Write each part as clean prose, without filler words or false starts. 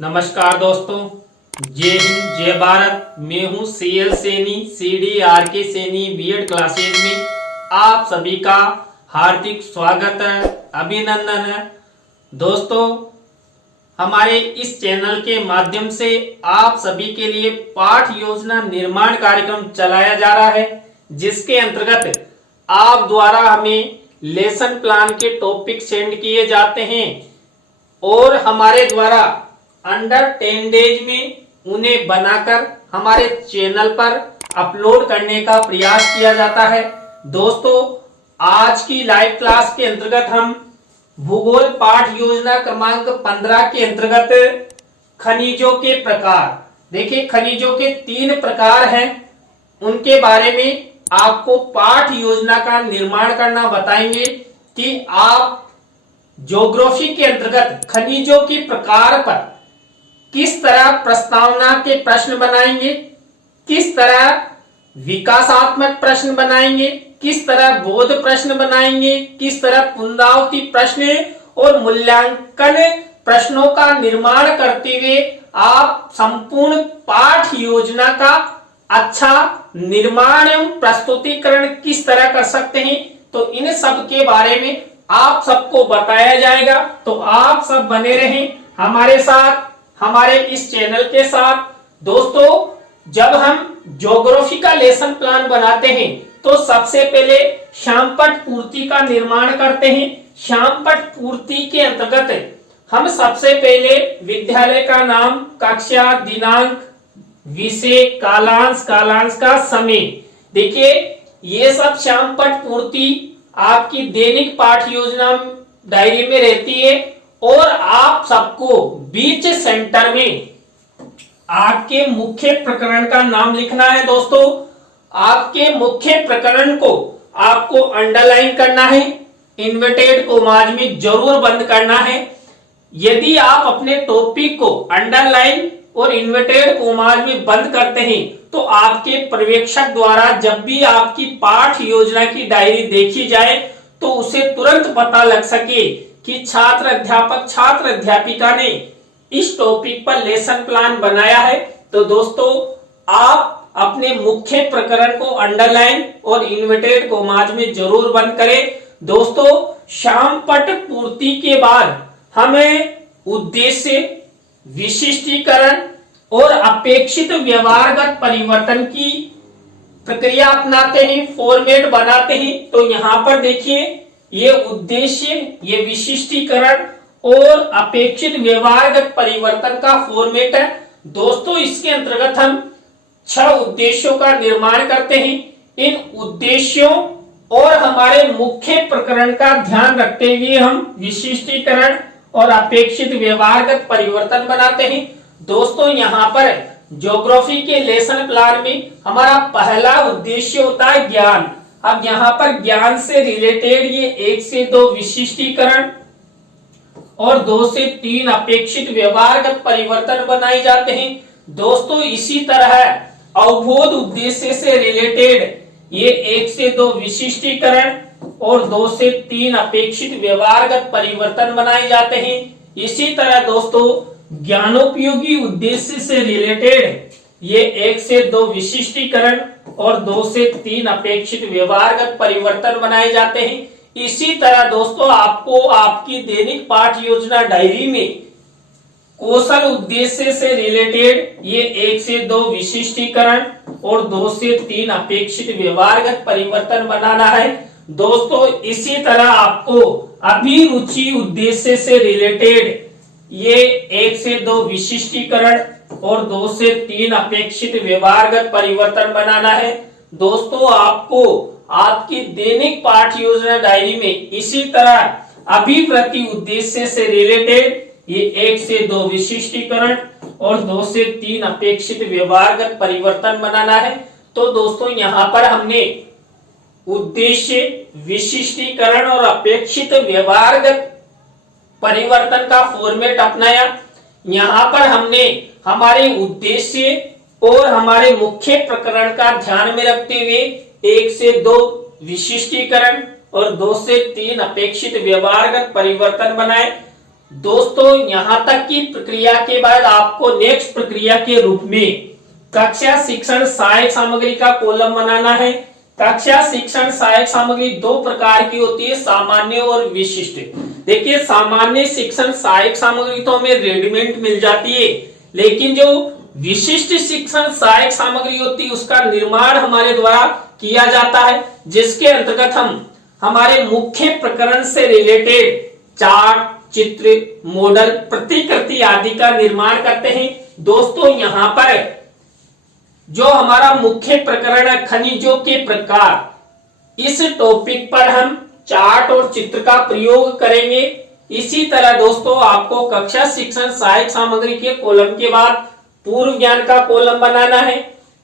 नमस्कार दोस्तों, जय हिंद जय भारत। मैं हूं CL Saini, CDRK Saini BEd classes में आप सभी का हार्दिक स्वागत है, अभिनंदन है। दोस्तों, हमारे इस चैनल के माध्यम से आप सभी के लिए पाठ योजना निर्माण कार्यक्रम चलाया जा रहा है, जिसके अंतर्गत आप द्वारा हमें लेसन प्लान के टॉपिक सेंड किए जाते हैं और हमारे द्वारा अंडर 10 डेज में उन्हें बनाकर हमारे चैनल पर अपलोड करने का प्रयास किया जाता है। दोस्तों, आज की लाइव क्लास के अंतर्गत हम भूगोल पाठ योजना क्रमांक 15 के अंतर्गत खनिजों के प्रकार, देखिए खनिजों के 3 प्रकार हैं, उनके बारे में आपको पाठ योजना का निर्माण करना बताएंगे कि आप ज्योग्राफी के अंतर्गत खनिजों के प्रकार पर किस तरह प्रस्तावना के प्रश्न बनाएंगे, किस तरह विकासात्मक प्रश्न बनाएंगे, किस तरह बोध प्रश्न बनाएंगे, किस तरह पुनरावृत्ति प्रश्न और मूल्यांकन प्रश्नों का निर्माण करते हुए आप संपूर्ण पाठ योजना का अच्छा निर्माण एवं प्रस्तुतिकरण किस तरह कर सकते हैं, तो इन सब के बारे में आप सबको बताया जाएगा। तो आप सब बने रहें हमारे साथ, हमारे इस चैनल के साथ। दोस्तों, जब हम ज्योग्राफी का लेसन प्लान बनाते हैं तो सबसे पहले श्यामपट्ट पूर्ति का निर्माण करते हैं। श्यामपट्ट पूर्ति के अंतर्गत हम सबसे पहले विद्यालय का नाम, कक्षा, दिनांक, विषय, कालांश, कालांश का समय, देखिए ये सब श्यामपट्ट पूर्ति आपकी दैनिक पाठ योजना डायरी में रहती है और आप सबको बीच सेंटर में आपके मुख्य प्रकरण का नाम लिखना है। दोस्तों, आपके मुख्य प्रकरण को आपको अंडरलाइन करना है, इन्वर्टेड कॉमास में जरूर बंद करना है। यदि आप अपने टॉपिक को अंडरलाइन और इन्वर्टेड कॉमास में बंद करते हैं तो आपके पर्यवेक्षक द्वारा जब भी आपकी पाठ योजना की डायरी देखी जाए तो उसे तुरंत पता लग सके कि छात्र अध्यापक, छात्र अध्यापिका ने इस टॉपिक पर लेसन प्लान बनाया है। तो दोस्तों, आप अपने मुख्य प्रकरण को अंडरलाइन और इन्वर्टेड कॉमास में जरूर बंद करें। दोस्तों, श्यामपट्ट पूर्ति के बाद हमें उद्देश्य, विशिष्टीकरण और अपेक्षित व्यवहारगत परिवर्तन की प्रक्रिया अपनाते हैं, फॉर्मेट बनाते हैं। तो यहाँ पर देखिए ये उद्देश्य, ये विशिष्टीकरण और अपेक्षित व्यवहारगत परिवर्तन का फॉर्मेट है। दोस्तों, इसके अंतर्गत हम 6 उद्देश्यों का निर्माण करते हैं। इन उद्देश्यों और हमारे मुख्य प्रकरण का ध्यान रखते हुए हम विशिष्टीकरण और अपेक्षित व्यवहारगत परिवर्तन बनाते हैं। दोस्तों, यहाँ पर ज्योग्राफी के लेसन प्लान में हमारा पहला उद्देश्य होता है ज्ञान। अब यहाँ पर ज्ञान से रिलेटेड ये 1 से 2 विशिष्टीकरण और 2 से 3 अपेक्षित व्यवहारगत परिवर्तन बनाए जाते हैं। दोस्तों, इसी तरह अवबोध उद्देश्य से रिलेटेड ये 1 से 2 विशिष्टीकरण और 2 से 3 अपेक्षित व्यवहारगत परिवर्तन बनाए जाते हैं। इसी तरह दोस्तों, ज्ञानोपयोगी उद्देश्य से रिलेटेड ये 1 से 2 विशिष्टीकरण और 2 से 3 अपेक्षित व्यवहारगत परिवर्तन बनाए जाते हैं। इसी तरह दोस्तों, आपको आपकी दैनिक पाठ योजना डायरी में कौशल उद्देश्य से रिलेटेड ये 1 से 2 विशिष्टीकरण और 2 से 3 अपेक्षित व्यवहारगत परिवर्तन बनाना है। दोस्तों, इसी तरह आपको अभिरुचि उद्देश्य से रिलेटेड ये 1 से 2 विशिष्टीकरण और 2 से 3 अपेक्षित व्यवहारगत परिवर्तन बनाना है। दोस्तों, आपको आपकी दैनिक पाठ योजना डायरी में इसी तरह अभिवृत्ति उद्देश्य से रिलेटेड ये 1 से 2 विशिष्टीकरण और 2 से 3 अपेक्षित व्यवहारगत परिवर्तन बनाना है। तो दोस्तों, यहाँ पर हमने उद्देश्य, विशिष्टीकरण और अपेक्षित व्यवहारगत परिवर्तन का फॉर्मेट अपनाया। यहाँ पर हमने हमारे उद्देश्य और हमारे मुख्य प्रकरण का ध्यान में रखते हुए 1 से 2 विशिष्टीकरण और 2 से 3 अपेक्षित व्यवहारगत परिवर्तन बनाए। दोस्तों यहां तक की प्रक्रिया के बाद आपको नेक्स्ट प्रक्रिया के रूप में कक्षा शिक्षण सहायक सामग्री का कॉलम बनाना है। कक्षा शिक्षण सहायक सामग्री दो प्रकार की होती है, सामान्य और विशिष्ट। देखिए सामान्य शिक्षण सहायक सामग्री तो हमें रेडीमेड मिल जाती है, लेकिन जो विशिष्ट शिक्षण सहायक सामग्री होती है उसका निर्माण हमारे द्वारा किया जाता है, जिसके अंतर्गत हम हमारे मुख्य प्रकरण से रिलेटेड चार्ट, चित्र, मॉडल, प्रतिकृति आदि का निर्माण करते हैं। दोस्तों यहां पर जो हमारा मुख्य प्रकरण है खनिजों के प्रकार, इस टॉपिक पर हम चार्ट और चित्र का प्रयोग करेंगे। इसी तरह दोस्तों आपको कक्षा शिक्षण सहायक सामग्री के कॉलम के बाद पूर्व ज्ञान का कॉलम बनाना है।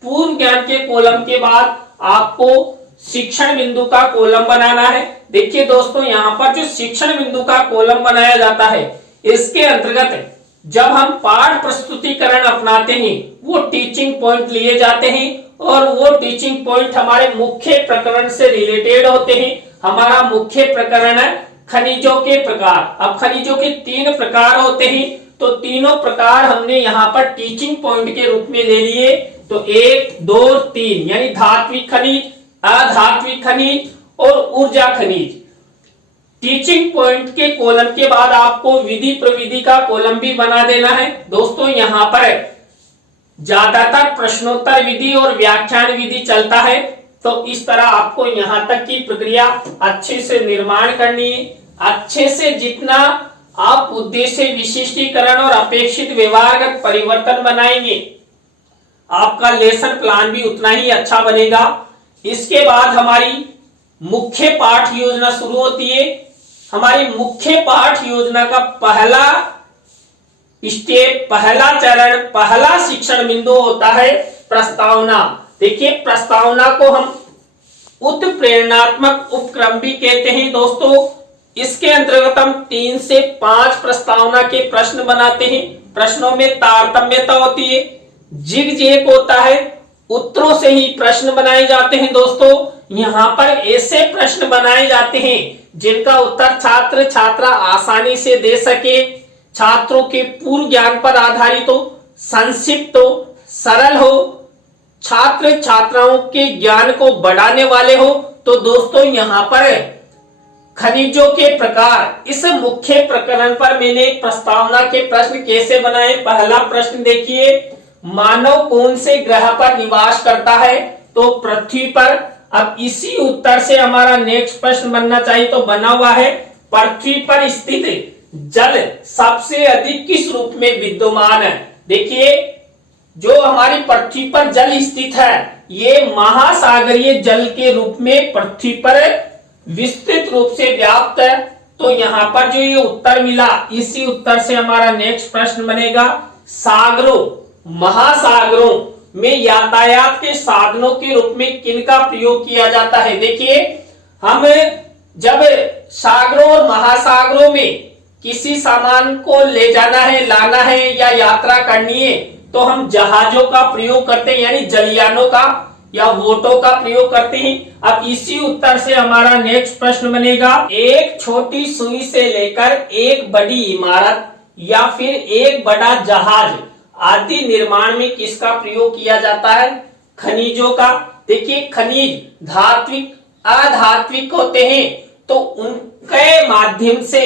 पूर्व ज्ञान के कॉलम के बाद आपको शिक्षण बिंदु का कॉलम बनाना है। देखिए दोस्तों यहाँ पर जो शिक्षण बिंदु का कॉलम बनाया जाता है, इसके अंतर्गत जब हम पाठ प्रस्तुतिकरण अपनाते हैं वो टीचिंग पॉइंट लिए जाते हैं और वो टीचिंग पॉइंट हमारे मुख्य प्रकरण से रिलेटेड होते हैं। हमारा मुख्य प्रकरण है खनिजों के प्रकार। अब खनिजों के 3 प्रकार होते हैं, तो तीनों प्रकार हमने यहाँ पर टीचिंग पॉइंट के रूप में ले लिए। तो 1, 2, 3 यानी धात्विक खनिज, अधात्विक खनिज और ऊर्जा खनिज। टीचिंग पॉइंट के कॉलम के बाद आपको विधि प्रविधि का कॉलम भी बना देना है। दोस्तों यहाँ पर ज्यादातर प्रश्नोत्तर विधि और व्याख्यान विधि चलता है, तो इस तरह आपको यहाँ तक की प्रक्रिया अच्छे से निर्माण करनी है। अच्छे से जितना आप उद्देश्य, विशिष्टीकरण और अपेक्षित व्यवहारगत परिवर्तन बनाएंगे, आपका लेसन प्लान भी उतना ही अच्छा बनेगा। इसके बाद हमारी मुख्य पाठ योजना शुरू होती है। हमारी मुख्य पाठ योजना का पहला स्टेप, पहला चरण, पहला शिक्षण बिंदु होता है प्रस्तावना। देखिए प्रस्तावना को हम उत्प्रेरणात्मक उपक्रम भी कहते हैं। दोस्तों इसके अंतर्गत हम 3 से 5 प्रस्तावना के प्रश्न बनाते हैं। प्रश्नों में तारतम्यता होती है, जिग जैग होता है, उत्तरों से ही प्रश्न बनाए जाते हैं। दोस्तों यहाँ पर ऐसे प्रश्न बनाए जाते हैं जिनका उत्तर छात्र छात्रा आसानी से दे सके, छात्रों के पूर्व ज्ञान पर आधारित हो, संक्षिप्त हो, सरल हो, छात्र छात्राओं के ज्ञान को बढ़ाने वाले हो। तो दोस्तों यहाँ पर खनिजों के प्रकार, इस मुख्य प्रकरण पर मैंने एक प्रस्तावना के प्रश्न कैसे बनाए। पहला प्रश्न देखिए, मानव कौन से ग्रह पर निवास करता है? तो पृथ्वी पर। अब इसी उत्तर से हमारा नेक्स्ट प्रश्न बनना चाहिए, तो बना हुआ है, पृथ्वी पर स्थित जल सबसे अधिक किस रूप में विद्यमान है? देखिए जो हमारी पृथ्वी पर जल स्थित है, ये महासागरीय जल के रूप में पृथ्वी पर विस्तृत रूप से व्याप्त है। तो यहाँ पर जो ये उत्तर मिला, इसी उत्तर से हमारा नेक्स्ट प्रश्न बनेगा, सागरों, महासागरों में यातायात के साधनों के रूप में किनका प्रयोग किया जाता है? देखिए हम जब सागरों और महासागरों में किसी सामान को ले जाना है, लाना है या यात्रा करनी है, तो हम जहाजों का प्रयोग करते हैं, यानी जलयानों का या बोटों का प्रयोग करते हैं। अब इसी उत्तर से हमारा नेक्स्ट प्रश्न बनेगा, एक छोटी सुई से लेकर एक बड़ी इमारत या फिर एक बड़ा जहाज आदि निर्माण में किसका प्रयोग किया जाता है? खनिजों का। देखिए खनिज धात्विक, अधात्विक होते हैं, तो उनके माध्यम से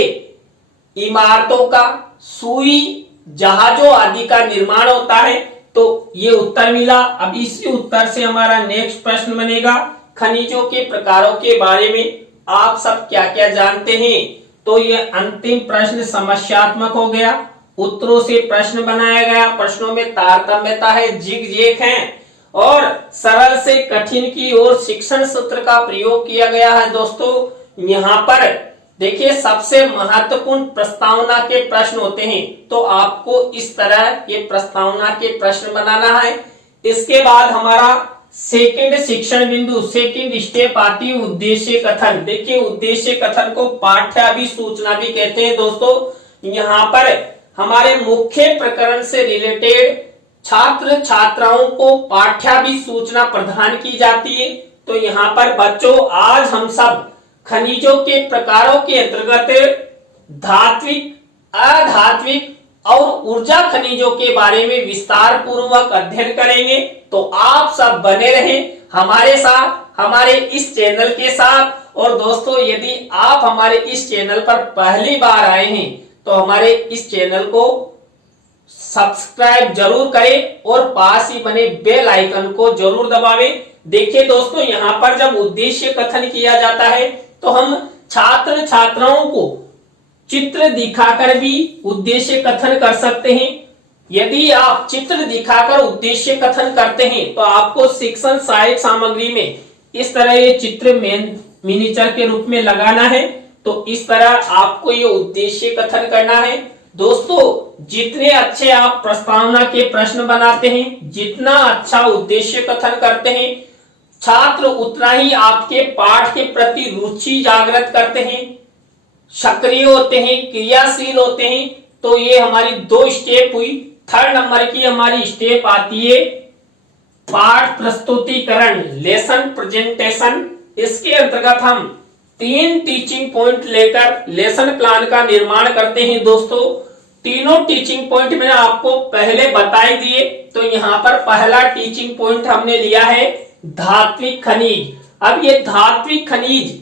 इमारतों का, सुई, जहाजों आदि का निर्माण होता है। तो ये उत्तर मिला। अब इसी उत्तर से हमारा नेक्स्ट प्रश्न बनेगा, खनिजों के प्रकारों के बारे में आप सब क्या क्या जानते हैं? तो ये अंतिम प्रश्न समस्यात्मक हो गया, उत्तरों से प्रश्न बनाया गया, प्रश्नों में तारतम्यता है, जिग जैग है और सरल से कठिन की ओर शिक्षण सूत्र का प्रयोग किया गया है। दोस्तों यहाँ पर देखिए सबसे महत्वपूर्ण प्रस्तावना के प्रश्न होते हैं, तो आपको इस तरह ये प्रस्तावना के प्रश्न बनाना है। इसके बाद हमारा सेकंड शिक्षण बिंदु, सेकंड स्टेप आती है उद्देश्य कथन। देखिए उद्देश्य कथन को पाठ्याभिसूचना भी कहते हैं। दोस्तों यहाँ पर हमारे मुख्य प्रकरण से रिलेटेड छात्र छात्राओं को पाठ्याभिसूचना प्रदान की जाती है। तो यहाँ पर बच्चों आज हम सब खनिजों के प्रकारों के अंतर्गत धात्विक, अधात्विक और ऊर्जा खनिजों के बारे में विस्तार पूर्वक अध्ययन करेंगे। तो आप सब बने रहें हमारे साथ, हमारे इस चैनल के साथ। और दोस्तों, यदि आप हमारे इस चैनल पर पहली बार आए हैं तो हमारे इस चैनल को सब्सक्राइब जरूर करें और पास ही बने बेल आइकन को जरूर दबावें। देखिए दोस्तों, यहाँ पर जब उद्देश्य कथन किया जाता है तो हम छात्र छात्राओं को चित्र दिखाकर भी उद्देश्य कथन कर सकते हैं। यदि आप चित्र दिखाकर उद्देश्य कथन करते हैं तो आपको शिक्षण सहायक सामग्री में इस तरह ये चित्र मिनिएचर के रूप में लगाना है। तो इस तरह आपको ये उद्देश्य कथन करना है। दोस्तों, जितने अच्छे आप प्रस्तावना के प्रश्न बनाते हैं, जितना अच्छा उद्देश्य कथन करते हैं, छात्र उतना ही आपके पाठ के प्रति रुचि जागृत करते हैं, सक्रिय होते हैं, क्रियाशील होते हैं। तो ये हमारी 2 स्टेप हुई। 3rd नंबर की हमारी स्टेप आती है पाठ प्रस्तुतिकरण, लेसन प्रेजेंटेशन। इसके अंतर्गत हम 3 टीचिंग पॉइंट लेकर लेसन प्लान का निर्माण करते हैं। दोस्तों, तीनों टीचिंग पॉइंट मैंने आपको पहले बताई दिए। तो यहाँ पर पहला टीचिंग पॉइंट हमने लिया है धात्विक खनिज। अब ये धात्विक खनिज,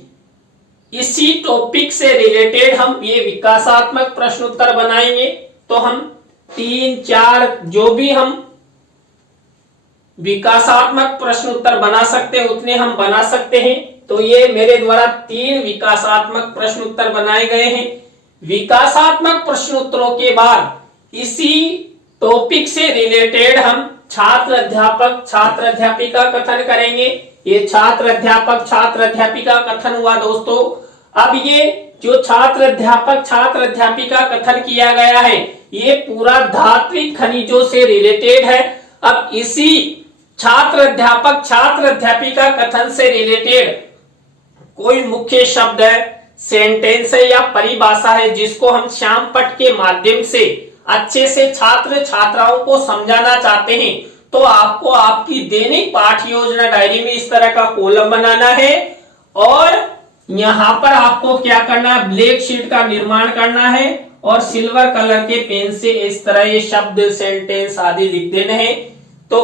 इसी टॉपिक से रिलेटेड हम ये विकासात्मक प्रश्न उत्तर बनाएंगे। तो हम 3-4 जो भी हम विकासात्मक प्रश्न उत्तर बना सकते हैं उतने हम बना सकते हैं। तो ये मेरे द्वारा 3 विकासात्मक प्रश्न उत्तर बनाए गए हैं। विकासात्मक प्रश्न उत्तरों के बाद इसी टॉपिक से रिलेटेड हम छात्र अध्यापक छात्र अध्यापिका कथन करेंगे। ये छात्र अध्यापक छात्र अध्यापिका कथन हुआ दोस्तों। अब ये जो छात्र अध्यापक छात्र अध्यापिका कथन किया गया है ये पूरा धात्विक खनिजों से रिलेटेड है। अब इसी छात्र अध्यापक छात्र अध्यापिका कथन से रिलेटेड कोई मुख्य शब्द है, सेंटेंस है या परिभाषा है जिसको हम श्याम पट के माध्यम से अच्छे से छात्र छात्राओं को समझाना चाहते हैं तो आपको आपकी दैनिक पाठ योजना डायरी में इस तरह का कॉलम बनाना है और यहाँ पर आपको क्या करना है, ब्लैक शीट का निर्माण करना है और सिल्वर कलर के पेन से इस तरह ये शब्द सेंटेंस आदि लिख देने हैं। तो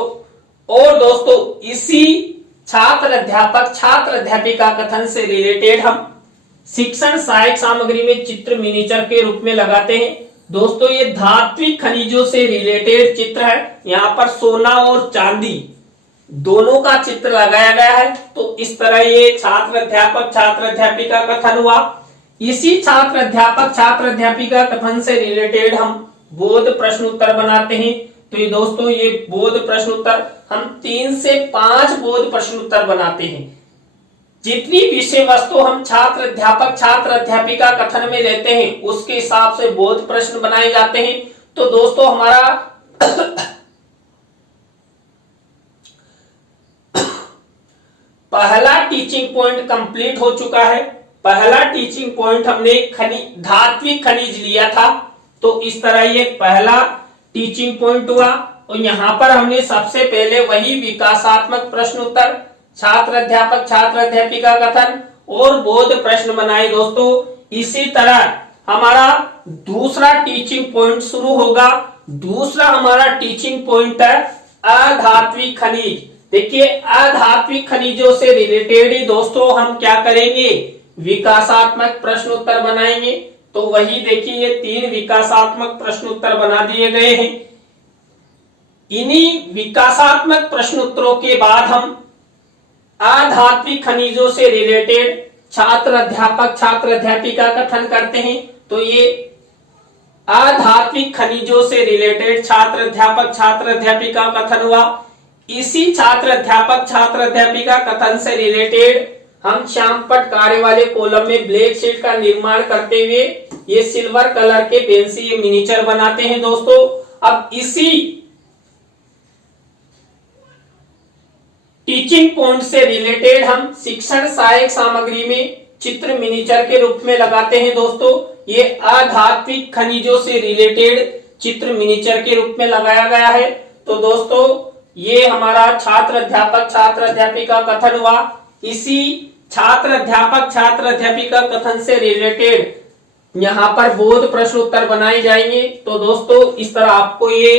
और दोस्तों, इसी छात्र अध्यापक छात्र अध्यापिका कथन से रिलेटेड हम शिक्षण सहायक सामग्री में चित्र मिनिएचर के रूप में लगाते हैं। दोस्तों, ये धात्विक खनिजों से रिलेटेड चित्र है। यहाँ पर सोना और चांदी दोनों का चित्र लगाया गया है। तो इस तरह ये छात्र अध्यापक छात्र अध्यापिका कथन हुआ। इसी छात्र अध्यापक छात्र अध्यापिका कथन से रिलेटेड हम बोध प्रश्न उत्तर बनाते हैं। तो ये दोस्तों, ये बोध प्रश्न उत्तर हम 3 से 5 बोध प्रश्न उत्तर बनाते हैं। जितनी विषय वस्तु हम छात्र अध्यापक छात्र अध्यापिका कथन में लेते हैं उसके हिसाब से बोध प्रश्न बनाए जाते हैं। तो दोस्तों, हमारा पहला टीचिंग पॉइंट कंप्लीट हो चुका है। पहला टीचिंग पॉइंट हमने धात्विक खनिज लिया था। तो इस तरह ये पहला टीचिंग पॉइंट हुआ और यहाँ पर हमने सबसे पहले वही विकासात्मक प्रश्न उत्तर छात्र अध्यापक छात्र अध्यापिका कथन और बोध प्रश्न बनाए। दोस्तों, इसी तरह हमारा दूसरा टीचिंग पॉइंट शुरू होगा। दूसरा हमारा टीचिंग पॉइंट है अधात्विक खनिज। देखिए, अधात्विक खनिजों से रिलेटेड ही दोस्तों हम क्या करेंगे, विकासात्मक प्रश्न उत्तर बनाएंगे। तो वही देखिए, ये 3 विकासात्मक प्रश्न उत्तर बना दिए गए हैं। इन्हीं विकासात्मक प्रश्न उत्तरों के बाद हम अधात्विक खनिजों से रिलेटेड छात्र अध्यापक छात्र अध्यापिका कथन करते हैं। तो ये अधात्विक खनिजों से रिलेटेड छात्र अध्यापक छात्र अध्यापिका कथन हुआ। इसी छात्र अध्यापक छात्र अध्यापिका कथन से रिलेटेड हम श्यामपट्ट कार्य वाले कॉलम में ब्लैक शीट का निर्माण करते हुए ये सिल्वर कलर के पेन से ये मिनिएचर बनाते हैं। दोस्तों, अब इसी टीचिंग पॉइंट से रिलेटेड हम शिक्षण सहायक सामग्री में चित्र मिनिएचर के रूप में लगाते हैं। दोस्तों, ये अधात्विक खनिजों से रिलेटेड चित्र मिनिएचर के रूप में लगाया गया है। तो दोस्तों, ये हमारा छात्र अध्यापक छात्र अध्यापिका कथन हुआ। इसी छात्र अध्यापक छात्र अध्यापिका कथन से रिलेटेड यहाँ पर बोध प्रश्न उत्तर बनाए जाएंगे। तो दोस्तों इस तरह आपको ये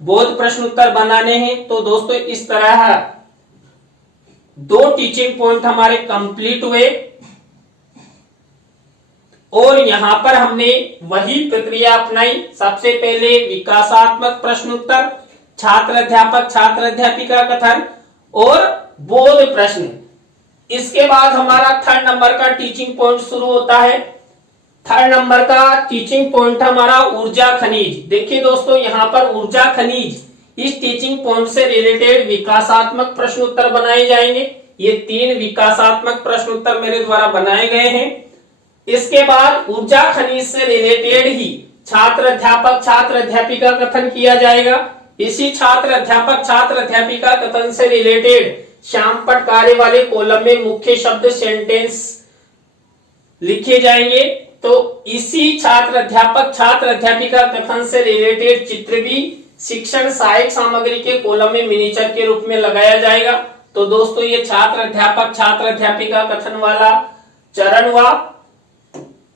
बोध प्रश्न उत्तर बनाने हैं। तो दोस्तों इस तरह 2 टीचिंग पॉइंट हमारे कंप्लीट हुए और यहां पर हमने वही प्रक्रिया अपनाई। सबसे पहले विकासात्मक प्रश्न उत्तर, छात्र अध्यापक छात्र अध्यापिका कथन और बोध प्रश्न। इसके बाद हमारा 3rd नंबर का टीचिंग पॉइंट शुरू होता है। 3rd नंबर का टीचिंग पॉइंट हमारा ऊर्जा खनिज। देखिए दोस्तों यहां पर ऊर्जा खनिज, इस टीचिंग पॉइंट से रिलेटेड विकासात्मक प्रश्न उत्तर बनाए जाएंगे। ये 3 विकासात्मक प्रश्न उत्तर मेरे द्वारा बनाए गए हैं। इसके बाद ऊर्जा खनिज से रिलेटेड ही छात्र अध्यापक छात्र अध्यापिका कथन किया जाएगा। इसी छात्र अध्यापिका कथन से रिलेटेड श्यामपट्ट कार्य वाले कॉलम में मुख्य शब्द सेंटेंस लिखे जाएंगे। तो इसी छात्र अध्यापिका कथन से रिलेटेड चित्र भी शिक्षण सहायक सामग्री के कॉलम में मिनीचर के रूप में लगाया जाएगा। तो दोस्तों ये छात्र अध्यापिका कथन वाला चरण हुआ।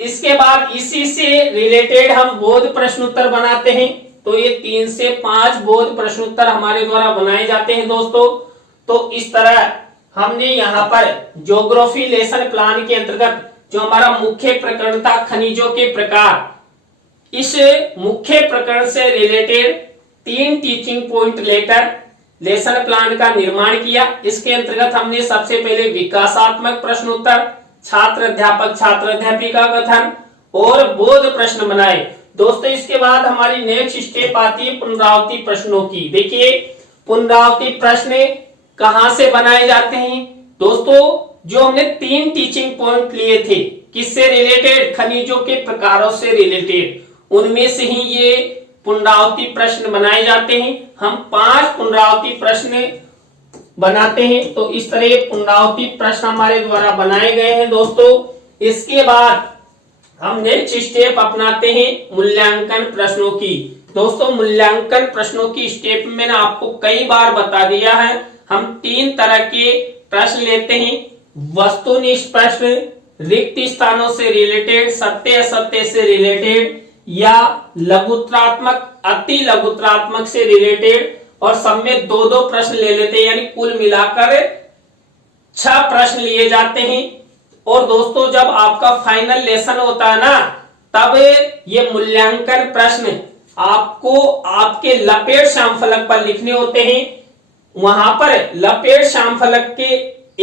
इसके बाद इसी से रिलेटेड हम बोध प्रश्न उत्तर बनाते हैं। तो ये 3 से 5 बोध प्रश्न उत्तर हमारे द्वारा बनाए जाते हैं दोस्तों। तो इस तरह हमने यहाँ पर ज्योग्राफी लेसन प्लान के अंतर्गत जो हमारा मुख्य प्रकरण था खनिजों के प्रकार, इस मुख्य प्रकरण से रिलेटेड 3 टीचिंग पॉइंट लेकर लेसन प्लान का निर्माण किया। इसके अंतर्गत हमने सबसे पहले विकासात्मक प्रश्न उत्तर, छात्र अध्यापिका कथन और बोध प्रश्न बनाए। दोस्तों इसके बाद हमारी नेक्स्ट स्टेप आती है पुनरावृत्ति प्रश्नों की। देखिए पुनरावृत्ति प्रश्न कहां से बनाए जाते हैं दोस्तों। जो हमने 3 टीचिंग पॉइंट लिए थे, किससे रिलेटेड, खनिजों के प्रकारों से रिलेटेड, उनमें से ही ये पुनरावृत्ति प्रश्न बनाए जाते हैं। हम 5 पुनरावृत्ति प्रश्न बनाते हैं। तो इस तरह पुनरावृत्ति प्रश्न हमारे द्वारा बनाए गए हैं दोस्तों। इसके बाद हम नेक्स्ट स्टेप अपनाते हैं मूल्यांकन प्रश्नों की। दोस्तों मूल्यांकन प्रश्नों की स्टेप में मैंने आपको कई बार बता दिया है। हम 3 तरह के प्रश्न लेते हैं, वस्तुनिष्ठ प्रश्न, रिक्त स्थानों से रिलेटेड, सत्य असत्य से रिलेटेड या लघुत्रात्मक अति लघुत्रात्मक से रिलेटेड, और सब में 2-2 प्रश्न ले लेते हैं, यानी कुल मिलाकर 6 प्रश्न लिए जाते हैं। और दोस्तों जब आपका फाइनल लेसन होता है ना, तब ये मूल्यांकन प्रश्न आपको आपके लपेट श्यामफलक पर लिखने होते हैं। वहां पर लपेट श्यामफलक के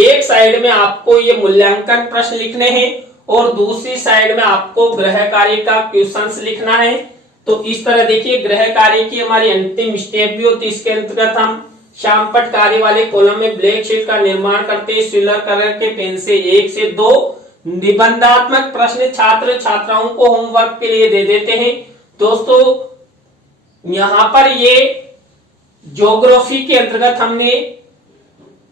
एक साइड में आपको ये मूल्यांकन प्रश्न लिखने हैं और दूसरी साइड में आपको गृह कार्य का क्वेश्चंस लिखना है। तो इस तरह देखिए गृह कार्य की हमारी अंतिम स्टेप भी होती है। इसके अंतर्गत हम श्यामपट्ट कार्य वाले कॉलम में ब्लैक शीट का निर्माण करते हैं सिल्वर कलर के पेन से 1 से 2 निबंधात्मक प्रश्न छात्र छात्राओं को होमवर्क के लिए दे देते हैं। दोस्तों यहां पर ये ज्योग्राफी के अंतर्गत हमने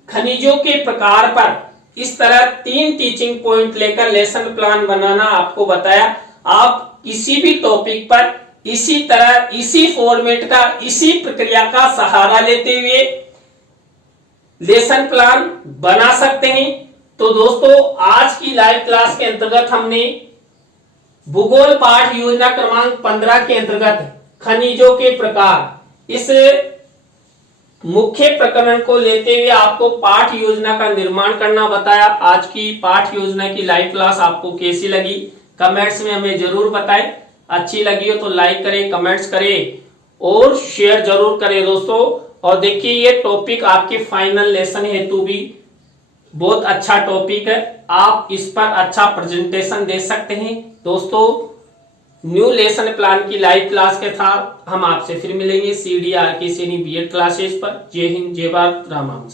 खनिजों के प्रकार पर इस तरह 3 टीचिंग पॉइंट लेकर लेसन प्लान बनाना आपको बताया। आप किसी भी टॉपिक पर इसी तरह इसी फॉर्मेट का इसी प्रक्रिया का सहारा लेते हुए लेसन प्लान बना सकते हैं। तो दोस्तों आज की लाइव क्लास के अंतर्गत हमने भूगोल पाठ योजना क्रमांक 15 के अंतर्गत खनिजों के प्रकार इस मुख्य प्रकरण को लेते हुए आपको पाठ योजना का निर्माण करना बताया। आज की पाठ योजना की लाइव क्लास आपको कैसी लगी कमेंट्स में हमें जरूर बताएं। अच्छी लगी हो तो लाइक करें, कमेंट्स करें और शेयर जरूर करें दोस्तों। और देखिए ये टॉपिक आपके फाइनल लेसन हेतु भी बहुत अच्छा टॉपिक है, आप इस पर अच्छा प्रेजेंटेशन दे सकते हैं। दोस्तों न्यू लेसन प्लान की लाइव क्लास के साथ हम आपसे फिर मिलेंगे CDRK सैनी B.Ed क्लासेस पर। जय हिंद, जय भारत, राम राम।